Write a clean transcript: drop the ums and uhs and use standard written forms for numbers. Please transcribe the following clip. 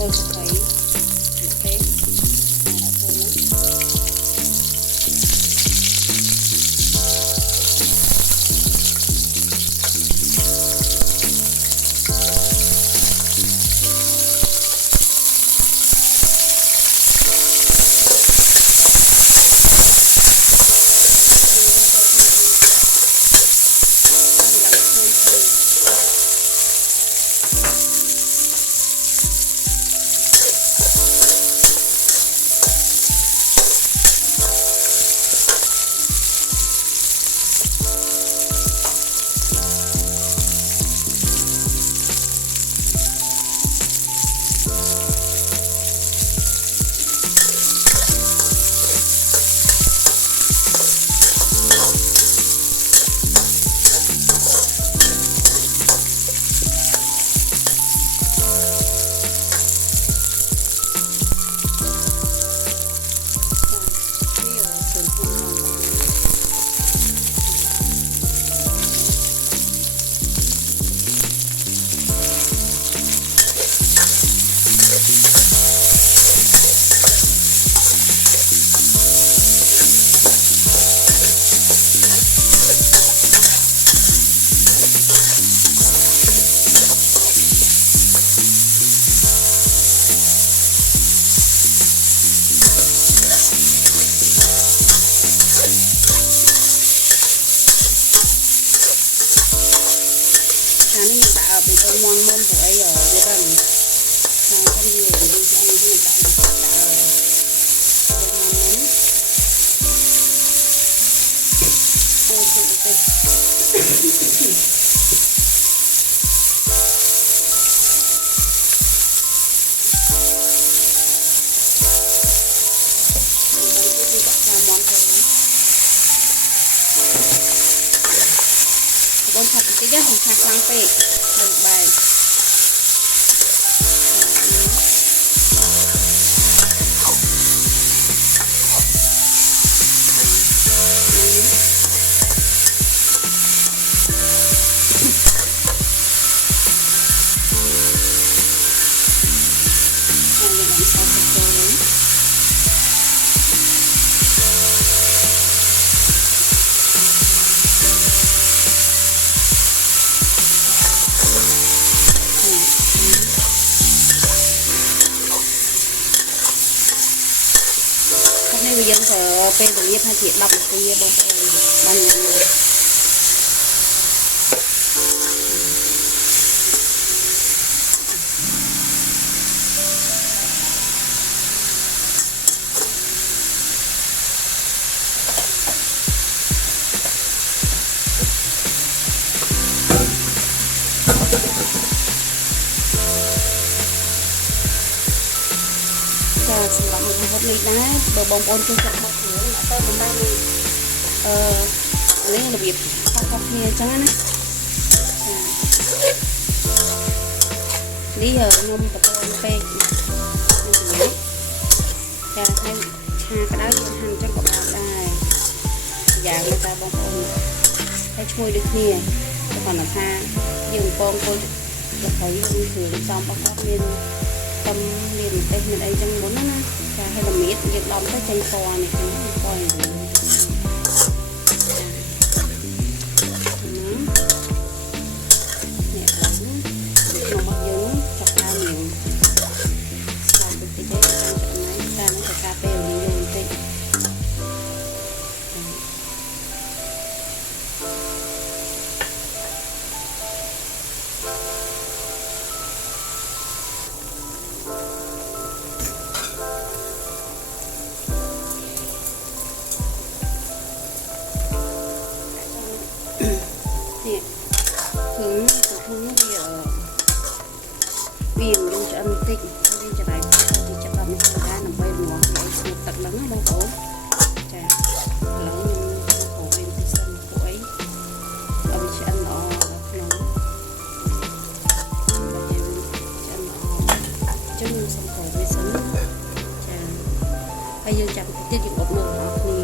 ចូលស្អីទេបងឆាប់តិចទេខ្ញុំឆាខ្លាំងពេកហើយបែកយើងប្រើពេលវេលាថាជា10នាទីបងប្អូនបានញ៉ាំមកសម្រាប់មុខហូបនេះដែរបើបងប្អូនជួយចាត់មកគ្នាអត់ទៅប៉ុន្តែនេះរបៀបខុសៗគ្នាអញ្ចឹងណានេះខ្ញុំបតូនពេកចាហើយឆាក្តៅយើងហាន់អញ្ចឹងក៏បានដែរយ៉ាងនេះតែបងប្អូនហើយឈ្ងុយដូចគ្នាតែគាត់ថាយើងពងគល់ល្បីឬគ្រឿងសំរបស់គាត់មានតំមានម្ទេសមានអីចឹងមុនណាចាហើយល្មៀតយើងដំទៅចេញពណ៌នេះពណ៌នេះក្នុងរបស់យើងចាប់តាមយើងស្លាប់តិចទេតាមចំណៃតែនឹងតែការពេលវេលាបន្តិចវាយើងឆ្អិនតិចយើងច្រៃវាចាប់ដល់នេះដែរដើម្បីរងាស់វាស្ងួតទឹកហ្នឹងណាបងប្អូនចាឥឡូវខ្ញុំចូលវិញសិនពួកអីឲ្យវាឆ្អិនល្អក្នុងបើយើងឆ្អិនល្អចឹងខ្ញុំសុំចូលវាសិនចាហើយយើងចាប់តិចទៀតយើងអត់មើលបងប្អូន